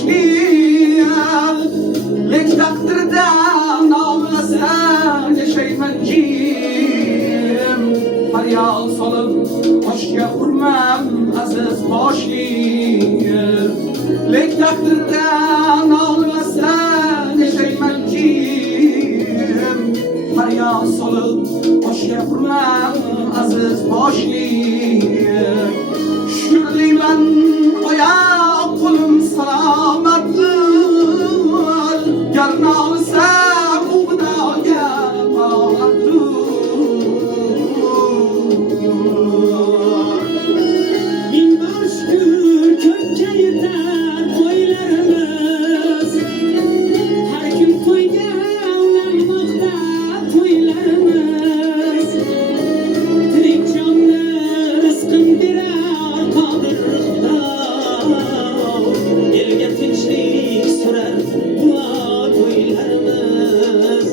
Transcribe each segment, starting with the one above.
boşlayam lek takdirdan ağlasa yaşayman kim faryod solib oshga urmam aziz boshlayam lek takdirdan ağlasa yaşayman kim faryod solib oshga urmam aziz boshlayam shukrlayman oyoq qo'lim salomatdir garni olsa bu xudoga omaddir Bin bor shukr ko'kka yetar to'ylarimiz har kim to'yga ulanmoqda to'ylarimiz tirik jonni rizqin berar qodir Xudo elga tinchlik surar duo to'ylarimiz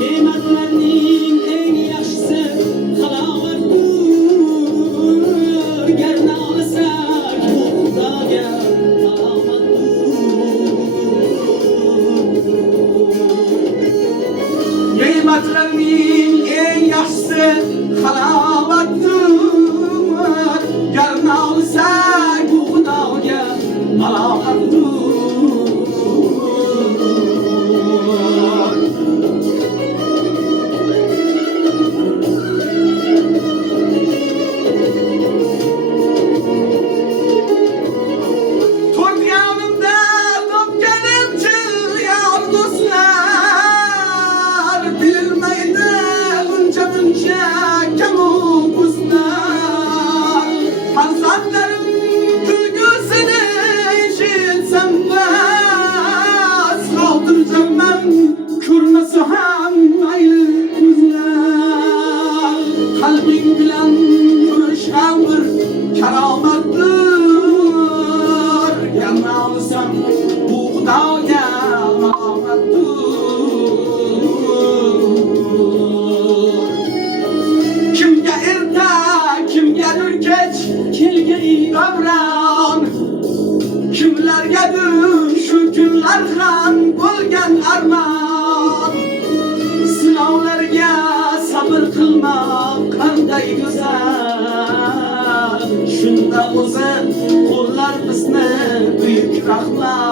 ne'matlarning eng yaxshisi halovatdir garni olsak bu Xudoga alomatdir ne'matlarning eng yaxshisi halovatdir garni olsak bu xudoga alomatdir to'rt yonimda topganimchil yor do'stlar bilmaydi buncha kamu buzlar farzandlarim kulgusini eshitsam bas xotirjamman ko'rmasa ham mayli ko'zlar qalbing bilan yurish ham bir karomatdir garni olsam bu xudoga alomatdir kimga erta kimgadir kech kelgay davron kimlargadir shu kunlar ham bo'lgan armon sinovlarga sabr qilmoq qanday go'zal shunda o'zi qo'llar bizni buyuk rahmat